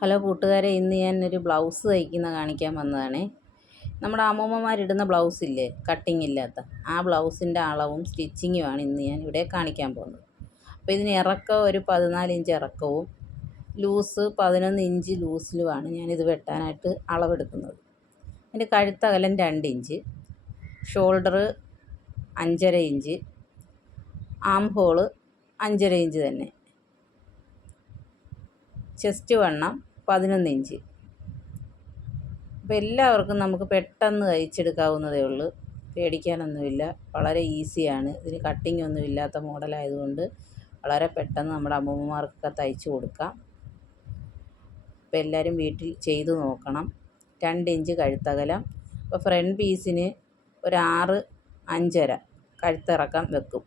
Hello കൂട്ടുകാരെ, ഇന്ന് ഞാൻ ഒരു ബ്ലൗസ് തയ്ക്കുന്ന കാണിക്കാൻ വന്നതാണേ. നമ്മുടെ അമ്മൂമ്മമാരിടുന്ന ബ്ലൗസില്ലേ, കട്ടിങ് ഇല്ലാത്ത ആ ബ്ലൗസിൻ്റെ അളവും സ്റ്റിച്ചിങ്ങുമാണ് ഇന്ന് ഞാൻ ഇവിടെ കാണിക്കാൻ പോകുന്നത്. അപ്പോൾ ഇതിന് ഇറക്കം ഒരു 14 ഇഞ്ച് ഇറക്കവും ലൂസ് 11 ഇഞ്ച് ലൂസിലുമാണ് ഞാനിത് വെട്ടാനായിട്ട് അളവെടുക്കുന്നത്. എൻ്റെ കഴുത്തകലം 2 ഇഞ്ച്, ഷോൾഡർ 5.5 ഇഞ്ച്, ആം ഹോള് 5.5 ഇഞ്ച് തന്നെ, ചെസ്റ്റ് വണ്ണം 11 ഇഞ്ച്. അപ്പോൾ എല്ലാവർക്കും നമുക്ക് പെട്ടെന്ന് തയ്ച്ചെടുക്കാവുന്നതേ ഉള്ളൂ, പേടിക്കാനൊന്നുമില്ല. വളരെ ഈസിയാണ്. ഇതിന് കട്ടിങ് ഒന്നും ഇല്ലാത്ത മോഡലായതുകൊണ്ട് വളരെ പെട്ടെന്ന് നമ്മുടെ അമ്മൂമ്മമാർക്കൊക്കെ തയ്ച്ചു കൊടുക്കാം. അപ്പോൾ എല്ലാവരും വീട്ടിൽ ചെയ്തു നോക്കണം. 2 ഇഞ്ച് കഴുത്തകലം. അപ്പോൾ ഫ്രണ്ട് പീസിന് ഒരു 6, 5.5 കഴുത്തിറക്കം വെക്കും.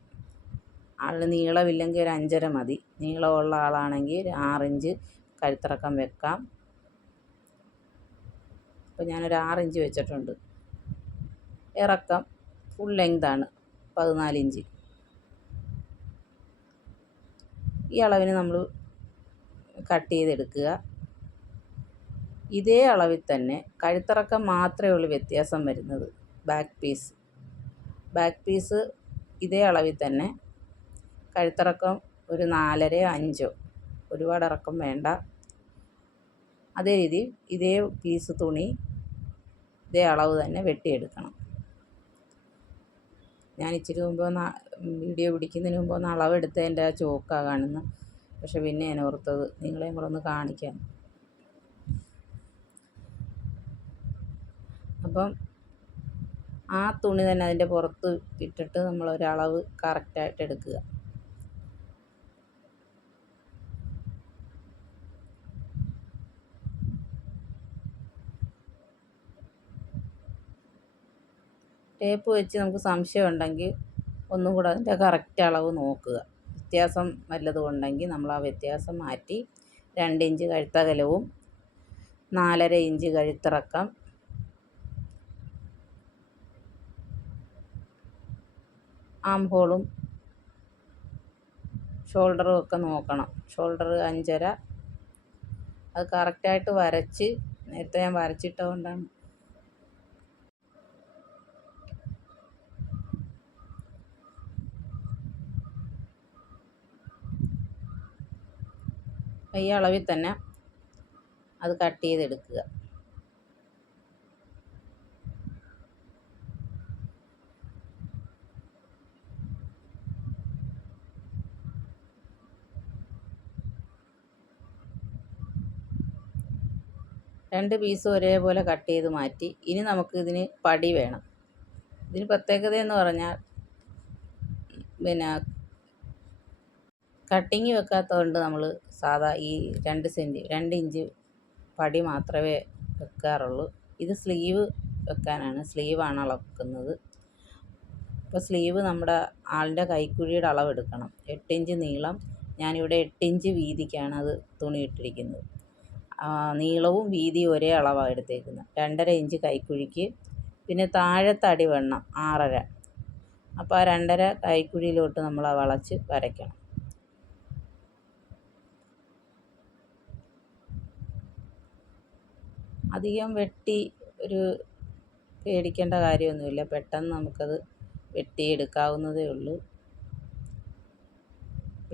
ആളിന് നീളമില്ലെങ്കിൽ ഒരു 5.5 മതി. നീളമുള്ള ആളാണെങ്കിൽ ഒരു 6 ഇഞ്ച് കഴുത്തിറക്കം വെക്കാം. അപ്പോൾ ഞാനൊരു 6 ഇഞ്ച് വെച്ചിട്ടുണ്ട്. ഇറക്കം ഫുൾ ലെങ്താണ് 14 ഇഞ്ച്. ഈ അളവിന് നമ്മൾ കട്ട് ചെയ്തെടുക്കുക. ഇതേ അളവിൽ തന്നെ കഴുത്തിറക്കം മാത്രമേ ഉള്ളൂ വ്യത്യാസം വരുന്നത്. ബാക്ക് പീസ് ഇതേ അളവിൽ തന്നെ കഴുത്തിറക്കം ഒരു 4.5, 5, ഒരുപാട് ഇറക്കം വേണ്ട. അതേ രീതി ഇതേ പീസ് തുണി ഇതേ അളവ് തന്നെ വെട്ടിയെടുക്കണം. ഞാൻ ഇച്ചിരി മുമ്പ് വീഡിയോ പിടിക്കുന്നതിന് മുമ്പ് ഒന്ന് അളവെടുത്തതിൻ്റെ ആ ചോക്കാണ് കാണുന്നത്. പക്ഷെ പിന്നെ ഞാൻ ഓർത്തത് നിങ്ങളെയും കൂടെ ഒന്ന് കാണിക്കാം. അപ്പം ആ തുണി തന്നെ അതിൻ്റെ പുറത്ത് ഇട്ടിട്ട് നമ്മളൊരളവ് കറക്റ്റായിട്ട് എടുക്കുക. ടേപ്പ് വെച്ച് നമുക്ക് സംശയം ഉണ്ടെങ്കിൽ ഒന്നും കൂടെ അതിൻ്റെ കറക്റ്റ് അളവ് നോക്കുക. വ്യത്യാസം വല്ലതും ഉണ്ടെങ്കിൽ നമ്മൾ ആ വ്യത്യാസം മാറ്റി 2 ഇഞ്ച് കഴുത്തകലവും 4.5 ഇഞ്ച് കഴുത്തിറക്കം, ആം ഹോളും ഷോൾഡറും ഒക്കെ നോക്കണം. ഷോൾഡർ 5.5 അത് കറക്റ്റായിട്ട് വരച്ച്, നേരത്തെ ഞാൻ വരച്ചിട്ടുകൊണ്ടാണ്. ഈ അളവിൽ തന്നെ അത് കട്ട് ചെയ്തെടുക്കുക. രണ്ട് പീസും ഒരേപോലെ കട്ട് ചെയ്ത് മാറ്റി. ഇനി നമുക്ക് ഇതിന് പടി വേണം. ഇതിന് പ്രത്യേകതയെന്ന് പറഞ്ഞാൽ കട്ടിങ് വെക്കാത്തതുകൊണ്ട് നമ്മൾ സാധാ ഈ 2 ഇഞ്ച് പടി മാത്രമേ വെക്കാറുള്ളൂ. ഇത് സ്ലീവ് വെക്കാനാണ്, സ്ലീവാണ് അളക്കുന്നത്. അപ്പോൾ സ്ലീവ് നമ്മുടെ ആളിൻ്റെ കൈക്കുഴിയുടെ അളവെടുക്കണം. 8 ഇഞ്ച് നീളം, ഞാനിവിടെ 8 ഇഞ്ച് വീതിക്കാണ് അത് തുണി ഇട്ടിരിക്കുന്നത്. നീളവും വീതിയും ഒരേ അളവാണ് എടുത്തേക്കുന്നത്. 2.5 ഇഞ്ച് കൈക്കുഴിക്ക്, പിന്നെ താഴത്തെ അടിവണ്ണം 6.5. അപ്പോൾ ആ 2.5 കൈക്കുഴിയിലോട്ട് നമ്മൾ വളച്ച് വരയ്ക്കണം. അധികം വെട്ടി ഒരു പേടിക്കേണ്ട കാര്യമൊന്നുമില്ല, പെട്ടെന്ന് നമുക്കത് വെട്ടിയെടുക്കാവുന്നതേ ഉള്ളൂ.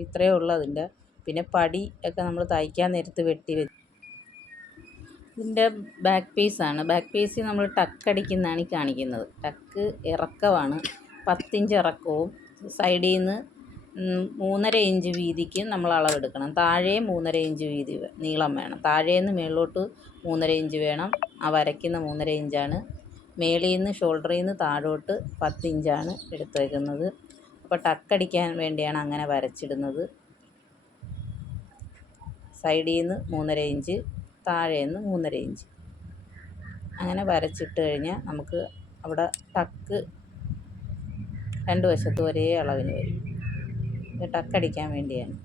ഇത്രയേ ഉള്ളൂ അതിൻ്റെ. പിന്നെ പടി ഒക്കെ നമ്മൾ തയ്ക്കാൻ നേരത്ത് ഇതിൻ്റെ ബാക്ക് പീസാണ്. ബാക്ക് പീസിൽ നമ്മൾ ടക്കടിക്കുന്നതാണ് ഈ കാണിക്കുന്നത്. ടക്ക് ഇറക്കമാണ് 10 ഇഞ്ച് ഇറക്കവും സൈഡിൽ നിന്ന് 3.5 ഇഞ്ച് വീതിക്ക് നമ്മൾ അളവെടുക്കണം. താഴെയും 3.5 ഇഞ്ച് വീതി നീളം വേണം. താഴേന്ന് മേളിലോട്ട് 3.5 ഇഞ്ച് വേണം. ആ വരയ്ക്കുന്ന 3.5 ഇഞ്ചാണ്. മേളിൽ നിന്ന് ഷോൾഡറിൽ നിന്ന് താഴോട്ട് 10 ഇഞ്ചാണ് എടുത്തേക്കുന്നത്. അപ്പോൾ ടക്കടിക്കാൻ വേണ്ടിയാണ് അങ്ങനെ വരച്ചിടുന്നത്. സൈഡിൽ നിന്ന് 3.5 ഇഞ്ച്, താഴേന്ന് 3.5 ഇഞ്ച് അങ്ങനെ വരച്ചിട്ട് കഴിഞ്ഞാൽ നമുക്ക് അവിടെ ടക്ക് 2 വശത്തും ഒരേ അളവിന് വരും. ഇത് ടക്കടിക്കാൻ വേണ്ടിയാണ്.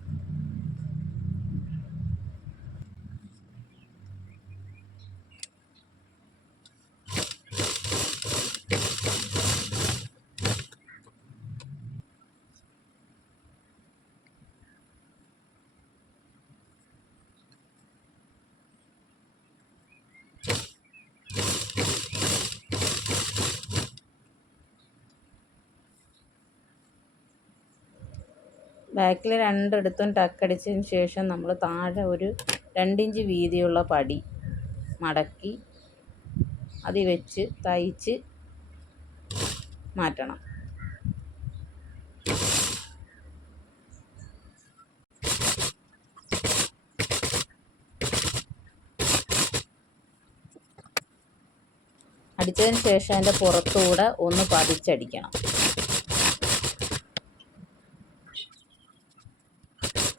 ബാക്കിൽ രണ്ടിടത്തും ടക്കടിച്ചതിന് ശേഷം നമ്മൾ താഴെ ഒരു 2 ഇഞ്ച് വീതിയുള്ള പടി മടക്കി അതിൽ വെച്ച് തയ്ച്ച് മാറ്റണം. അടിച്ചതിന് ശേഷം അതിൻ്റെ പുറത്തുകൂടെ ഒന്ന് പതിച്ചടിക്കണം.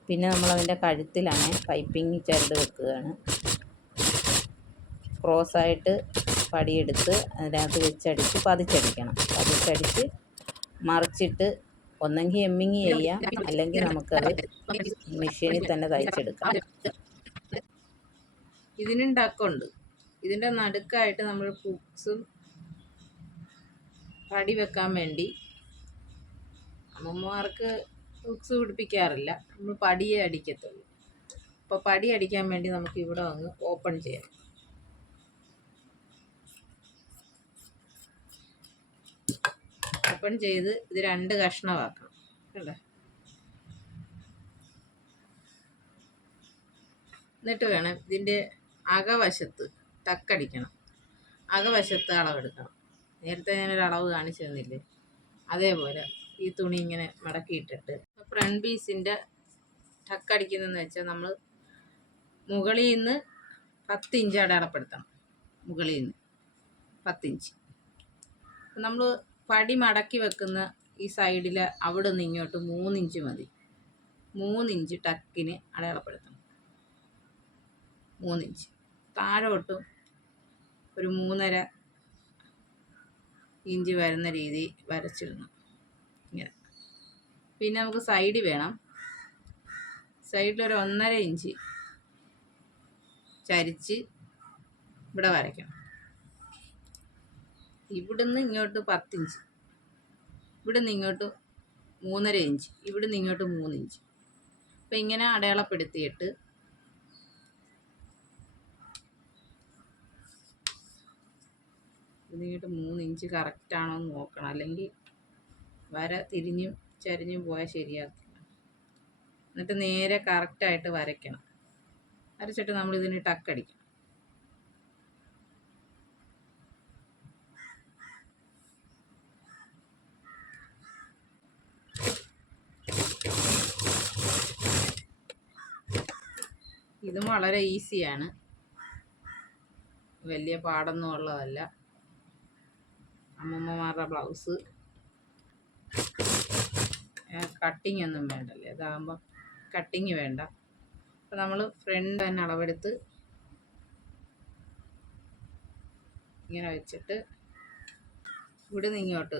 പിന്നെ നമ്മളതിൻ്റെ കഴുത്തിലാണ് പൈപ്പിംഗ് ചരട് വെക്കുകയാണ്. ക്രോസായിട്ട് പടിയെടുത്ത് അതിനകത്ത് വെച്ചടിച്ച് പതിച്ചടിക്കണം. പതിച്ചടിച്ച് മറിച്ചിട്ട് ഒന്നെങ്കിൽ എമ്മിങ് ചെയ്യാം, അല്ലെങ്കിൽ നമുക്കത് മെഷീനിൽ തന്നെ തയ്ച്ചെടുക്കാം. ഇതിനും ടക്കുണ്ട്. ഇതിൻ്റെ നടുക്കായിട്ട് നമ്മൾ ഹുക്സും പടി വെക്കാൻ വേണ്ടി അമ്മമാർക്ക് ഹുക്സ് പിടിപ്പിക്കാറില്ല, നമ്മൾ പടിയെ അടിക്കത്തുള്ളൂ. അപ്പോൾ പടി അടിക്കാൻ വേണ്ടി നമുക്ക് ഇവിടെ അങ്ങ് ഓപ്പൺ ചെയ്യാം. ഓപ്പൺ ചെയ്ത് ഇത് 2 കഷ്ണമാക്കണം. കണ്ടോ? എന്നിട്ട് വേണം ഇതിൻ്റെ അകവശത്ത് ടക്കടിക്കണം. അകവശത്ത് അളവെടുക്കണം. നേരത്തെ ഞാനൊരു അളവ് കാണിച്ചു തന്നില്ലേ, അതേപോലെ ഈ തുണി ഇങ്ങനെ മടക്കിയിട്ടിട്ട് ഫ്രണ്ട് പീസിൻ്റെ ടക്കടിക്കുന്നതെന്ന് വെച്ചാൽ നമ്മൾ മുകളിൽ നിന്ന് 10 ഇഞ്ച് അടയാളപ്പെടുത്തണം. മുകളിൽ നിന്ന് 10 ഇഞ്ച്. നമ്മൾ പടി മടക്കി വെക്കുന്ന ഈ സൈഡിൽ അവിടെ നിന്ന് ഇങ്ങോട്ട് 3 ഇഞ്ച് മതി. 3 ഇഞ്ച് ടക്കിന് അടയാളപ്പെടുത്തണം. 3 ഇഞ്ച് താഴോട്ടും ഒരു 3.5 ഇഞ്ച് വരുന്ന രീതി വരച്ചിടണം ഇങ്ങനെ. പിന്നെ നമുക്ക് സൈഡിൽ വേണം. സൈഡിലൊരു 1.5 ഇഞ്ച് ചരിച്ച് ഇവിടെ വരയ്ക്കണം. ഇവിടുന്ന് ഇങ്ങോട്ട് 10 ഇഞ്ച്, ഇവിടുന്ന് ഇങ്ങോട്ട് 3.5 ഇഞ്ച്, ഇവിടുന്ന് ഇങ്ങോട്ട് 3 ഇഞ്ച്. അപ്പം ഇങ്ങനെ അടയാളപ്പെടുത്തിയിട്ട് ഇതിങ്ങോട്ട് 3 ഇഞ്ച് കറക്റ്റാണോ എന്ന് നോക്കണം, അല്ലെങ്കിൽ വര തിരിഞ്ഞും ചരിഞ്ഞും പോയാൽ ശരിയാകത്തില്ല. എന്നിട്ട് നേരെ കറക്റ്റായിട്ട് വരയ്ക്കണം. വരച്ചിട്ട് നമ്മളിതിന് ടക്കടിക്കണം. ഇതും വളരെ ഈസിയാണ്, വലിയ പാടൊന്നും ഉള്ളതല്ല. അമ്മമ്മമാരുടെ ബ്ലൗസ് കട്ടിങ് ഒന്നും വേണ്ടല്ലേ, ഇതാകുമ്പം കട്ടിങ് വേണ്ട. അപ്പം നമ്മൾ ഫ്രണ്ട് തന്നെ അളവെടുത്ത് ഇങ്ങനെ വെച്ചിട്ട് ഇവിടെ നിന്ന് ഇങ്ങോട്ട്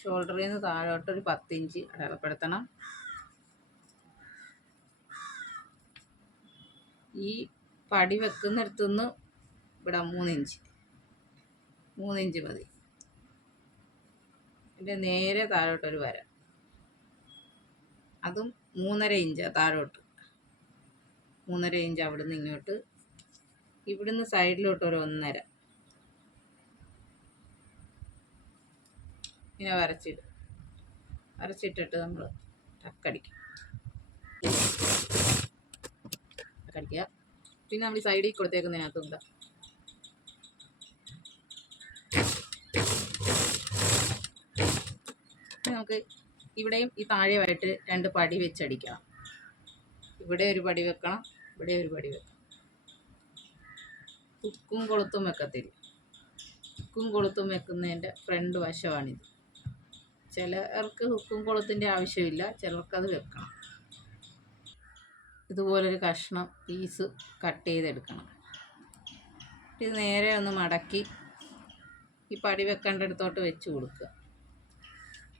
ഷോൾഡറിൽ നിന്ന് താഴോട്ടൊരു 10 ഇഞ്ച് അടയാളപ്പെടുത്തണം. ഈ പടി വെക്കുന്നിടത്തുനിന്ന് ഇവിടെ 3 ഇഞ്ച് മതി. എൻ്റെ നേരെ താഴോട്ടൊരു വര, അതും 3.5 ഇഞ്ച് താഴോട്ട്. 3.5 ഇഞ്ച് അവിടെ നിന്ന് ഇങ്ങോട്ട്. ഇവിടുന്ന് സൈഡിലോട്ടൊരു 1.5 ഇങ്ങനെ വരച്ചിട്ടിട്ട് നമ്മൾ ടക്കടിക്കുക. പിന്നെ നമ്മൾ ഈ സൈഡിൽ കൊടുത്തേക്കുന്നതിനകത്തുണ്ട് നമുക്ക് ഇവിടെയും ഈ താഴെയായിട്ട് 2 പടി വെച്ചടിക്കണം. ഇവിടെ ഒരു പടി വെക്കണം, ഇവിടെ ഒരു പടി വെക്കണം. ഹുക്കും കൊളുത്തും വെക്കത്തില്ല. ഹുക്കും കൊളുത്തും വെക്കുന്നതിൻ്റെ ഫ്രണ്ട് വശമാണിത്. ചിലർക്ക് ഹുക്കും കൊളുത്തിൻ്റെ ആവശ്യമില്ല, ചിലർക്കത് വെക്കണം. ഇതുപോലൊരു കഷ്ണം പീസ് കട്ട് ചെയ്തെടുക്കണം. ഇത് നേരെ ഒന്ന് മടക്കി ഈ പടി വെക്കേണ്ടടുത്തോട്ട് വെച്ച് കൊടുക്കുക.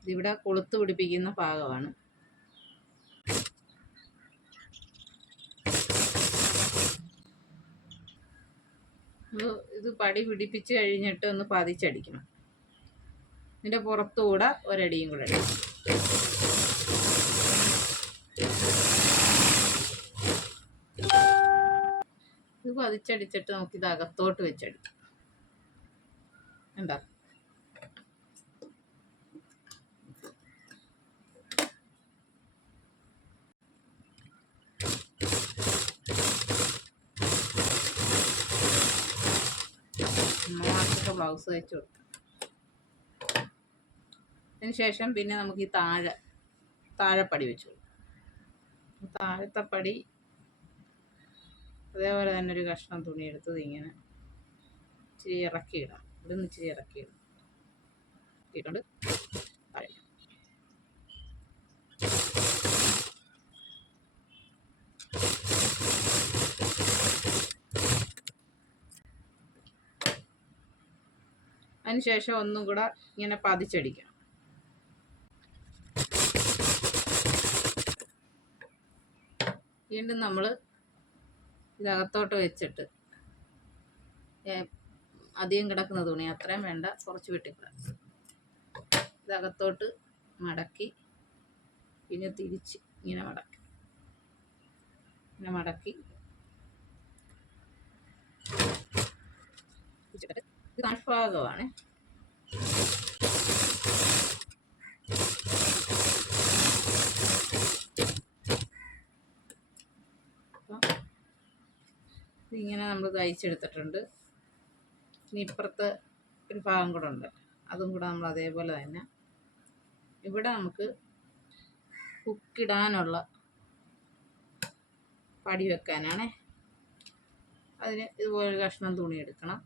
ഇതിവിടെ കൊളുത്ത് പിടിപ്പിക്കുന്ന ഭാഗമാണ്. ഇത് പടി പിടിപ്പിച്ച് കഴിഞ്ഞിട്ട് ഒന്ന് പതിച്ചടിക്കണം. ഇതിൻ്റെ പുറത്തുകൂടെ ഒരടിയും കൂടെ അടിക്കണം. ഇത് പതിച്ചടിച്ചിട്ട് നമുക്കിത് അകത്തോട്ട് വെച്ചടിക്കാം. എന്താ നമുക്ക് ബ്ലൗസ് തയ്ച്ച് കൊടുക്കാം. അതിന് ശേഷം പിന്നെ നമുക്ക് ഈ താഴെപ്പടി വെച്ച് കൊടുക്കാം. താഴത്തെ പടി അതേപോലെ തന്നെ ഒരു കഷ്ണം തുണി എടുത്തത് ഇങ്ങനെ ഇച്ചിരി ഇറക്കിയിടാം. ഇവിടെ നിന്ന് ഇച്ചിരി ഇറക്കിയിടാം. ഇട്ടിട്ടുണ്ട് താഴെ. അതിനുശേഷം ഒന്നും കൂടെ ഇങ്ങനെ പതിച്ചടിക്കണം. വീണ്ടും നമ്മൾ ഇതകത്തോട്ട് വെച്ചിട്ട് അധികം കിടക്കുന്ന തുണി അത്രയും വേണ്ട, കുറച്ച് വെട്ടിക്കളയാം. ഇതകത്തോട്ട് മടക്കി പിന്നെ തിരിച്ച് ഇങ്ങനെ മടക്കി ഇത് താഴ്ഭാഗമാണ്. ഇങ്ങനെ നമ്മൾ തയ്ച്ചെടുത്തിട്ടുണ്ട്. ഇനി ഇപ്പുറത്ത് ഒരു ഭാഗം കൂടെ ഉണ്ട്, അതും കൂടെ നമ്മൾ അതേപോലെ തന്നെ ഇവിടെ നമുക്ക് ഹുക്കിടാനുള്ള പടി വെക്കാനാണ്. അതിന് ഇതുപോലെ കഷ്ണം തുണി എടുക്കണം.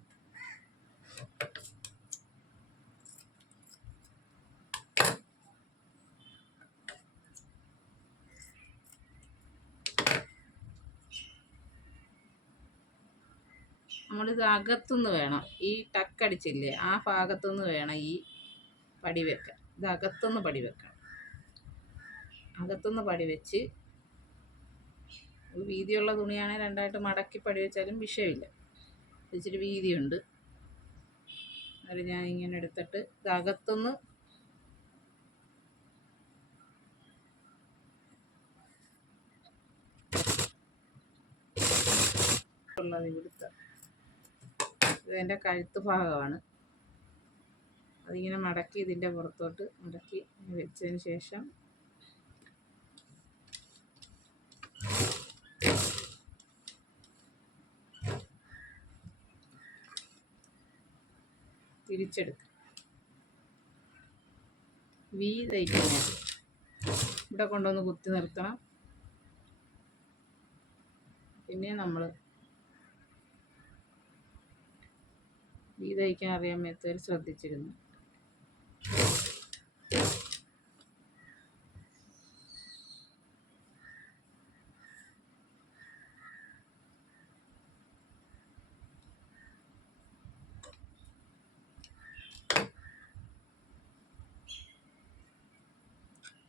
നമ്മളിത് അകത്തുനിന്ന് വേണം, ഈ ടക്കടിച്ചില്ലേ ആ ഭാഗത്തുനിന്ന് വേണം ഈ പടി വെക്കാൻ. ഇത് അകത്തുനിന്ന് പടി വെക്കണം. അകത്തുനിന്ന് പടി വെച്ച് വീതിയുള്ള തുണിയാണെങ്കിൽ രണ്ടായിട്ട് മടക്കി പടി വെച്ചാലും വിഷയമില്ല. ഇച്ചിരി വീതിയുണ്ട്. അത് ഞാൻ ഇങ്ങനെ എടുത്തിട്ട് ഇത് അകത്തുനിന്ന് ഉള്ളത് ഇവിടുത്തെ ഇതെൻ്റെ കഴുത്ത് ഭാഗമാണ്. അതിങ്ങനെ മടക്കി ഇതിൻ്റെ പുറത്തോട്ട് മടക്കി വെച്ചതിന് ശേഷം തിരിച്ചെടുക്കുക. വി തയ്ക്കുന്നത് ഇവിടെ കൊണ്ടുവന്ന് കുത്തി നിർത്തണം. പിന്നെ നമ്മൾ വി തയ്ക്കാൻ അറിയാൻ മേത്തവർ ശ്രദ്ധിച്ചിരുന്നു.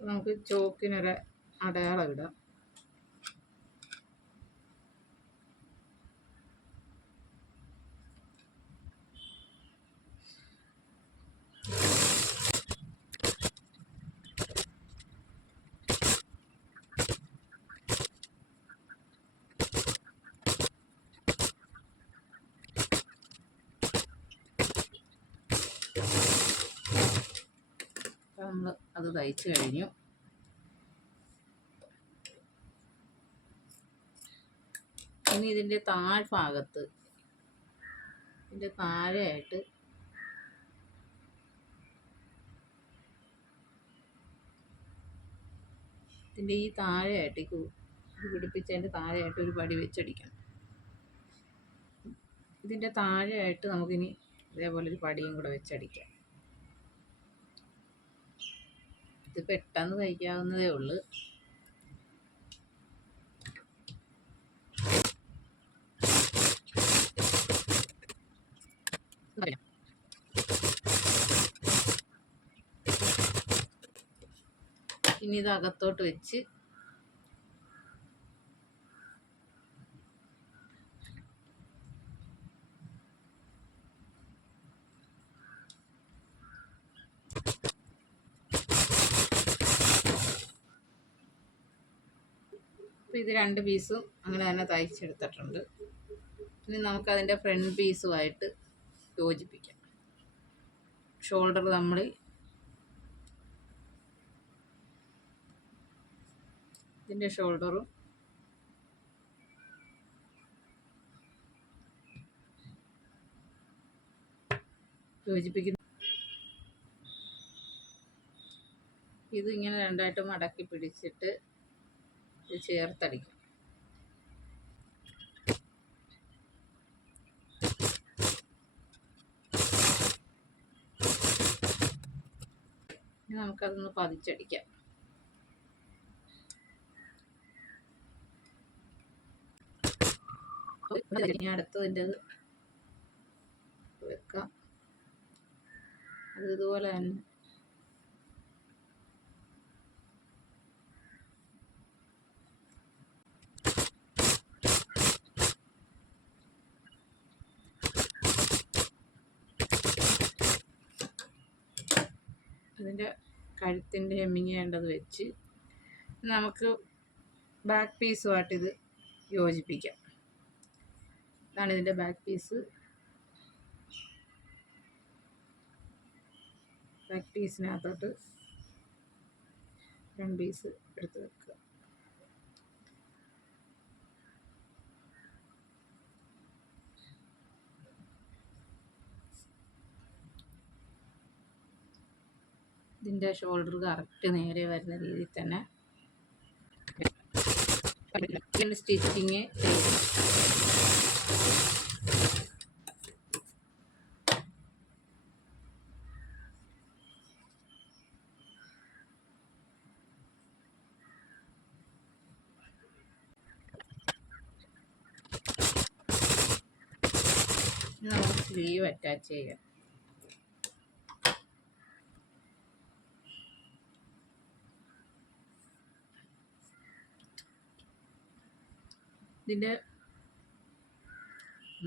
നമുക്ക് ചോക്കിനൊരു അടയാളം ഇടാം. നമ്മൾ അത് തയ്ച്ചു കഴിഞ്ഞു. ഇനി ഇതിൻ്റെ താഴ്ഭാഗത്ത് ഇതിൻ്റെ താഴെയായിട്ട് ഇതിൻ്റെ ഈ താഴെയായിട്ട് ഇത് പിടിപ്പിച്ചതിൻ്റെ താഴെയായിട്ട് ഒരു പടി വെച്ചടിക്കണം. ഇതിൻ്റെ താഴെയായിട്ട് നമുക്കിനി ഇതേപോലെ ഒരു പടിയും കൂടെ വെച്ചടിക്കാം. ഇത് പെട്ടെന്ന് തയ്ക്കാവുന്നതേ ഉള്ളൂ. ഇനി ഇത് അകത്തോട്ട് വെച്ച് ഇത് രണ്ട് പീസും അങ്ങനെ തന്നെ തയ്ച്ചെടുത്തിട്ടുണ്ട്. ഇനി നമുക്കതിൻ്റെ ഫ്രണ്ട് പീസുമായിട്ട് യോജിപ്പിക്കാം. ഷോൾഡർ നമ്മൾ ഇതിൻ്റെ ഷോൾഡറും യോജിപ്പിക്കുന്നു. ഇതിങ്ങനെ രണ്ടായിട്ട് മടക്കി പിടിച്ചിട്ട് ഇത് ചേർത്തടിക്കും. ഇനി നമുക്കതൊന്ന് പതിച്ചടിക്കാം. ഇനി അടുത്തതിൻ്റെ വെക്കാം. അത് ഇതുപോലെ തന്നെ അതിൻ്റെ കഴുത്തിൻ്റെ ഹെമ്മിങ് ചെയ്യേണ്ടത് വെച്ച് നമുക്ക് ബാക്ക് പീസുമായിട്ട് ഇത് യോജിപ്പിക്കാം. ഇതാണ് ഇതിൻ്റെ ബാക്ക് പീസ്. ബാക്ക് പീസിനകത്തോട്ട് ഫ്രണ്ട് പീസ് എടുത്ത് വെക്കുക. ഇതിൻ്റെ ഷോൾഡർ കറക്റ്റ് നേരെ വരുന്ന രീതിയിൽ തന്നെ സ്റ്റിച്ചിങ് ചെയ്യും. നമുക്ക് സ്ലീവ് അറ്റാച്ച് ചെയ്യാം. ഇതിൻ്റെ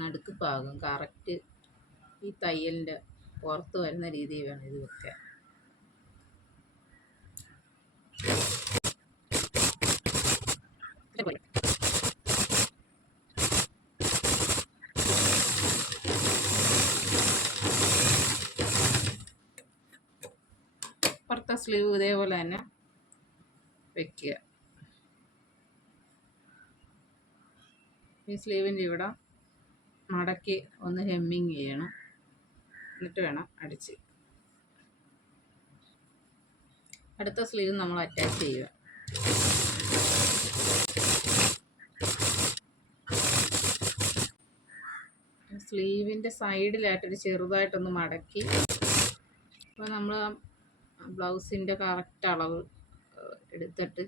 നടുക്ക് ഭാഗം കറക്റ്റ് ഈ തയ്യലിൻ്റെ പുറത്ത് വരുന്ന രീതിയിൽ വേണം ഇത് വെക്കാൻ. പുറത്തെ സ്ലീവ് ഇതേപോലെ തന്നെ വെക്കുക. ഈ സ്ലീവിൻ്റെ ഇവിടെ മടക്കി ഒന്ന് ഹെമ്മിങ് ചെയ്യണം. എന്നിട്ട് വേണം അടിച്ച്. അടുത്ത സ്ലീവ് നമ്മൾ അറ്റാച്ച് ചെയ്യുക. സ്ലീവിൻ്റെ സൈഡിലായിട്ടൊരു ചെറുതായിട്ടൊന്ന് മടക്കി അപ്പോൾ നമ്മൾ ബ്ലൗസിൻ്റെ കറക്റ്റ് അളവ് എടുത്തിട്ട്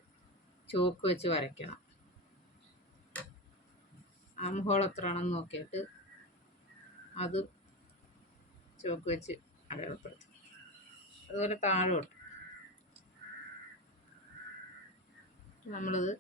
ചോക്ക് വെച്ച് വരയ്ക്കണം. ആം ഹോൾ എത്രയാണെന്ന് നോക്കിയിട്ട് അത് ചോക്ക് വെച്ച് അടയാളപ്പെടുത്തും. അതുപോലെ താഴോട്ട് നമ്മളിത്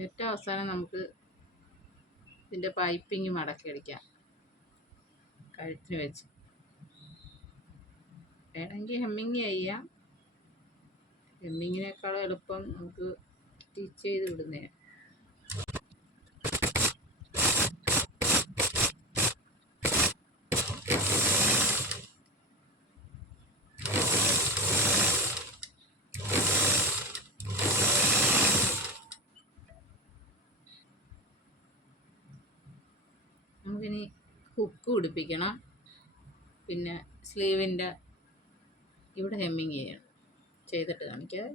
ഏറ്റവും അവസാനം നമുക്ക് ഇതിൻ്റെ പൈപ്പിങ് മടക്കി അടിക്കാം കഴുത്തിന് വെച്ച്. വേണമെങ്കിൽ ഹെമ്മിങ് ചെയ്യാം. ഹെമ്മിങ്ങിനേക്കാളും എളുപ്പം നമുക്ക് സ്റ്റിച്ച് ചെയ്ത് വിടുന്നതാണ്. നമുക്കിനി ഹുക്ക് പിടിപ്പിക്കണം. പിന്നെ സ്ലീവിൻ്റെ ഇവിടെ ഹെമ്മിങ് ചെയ്യണം. ചെയ്തിട്ട് കാണിക്കാം.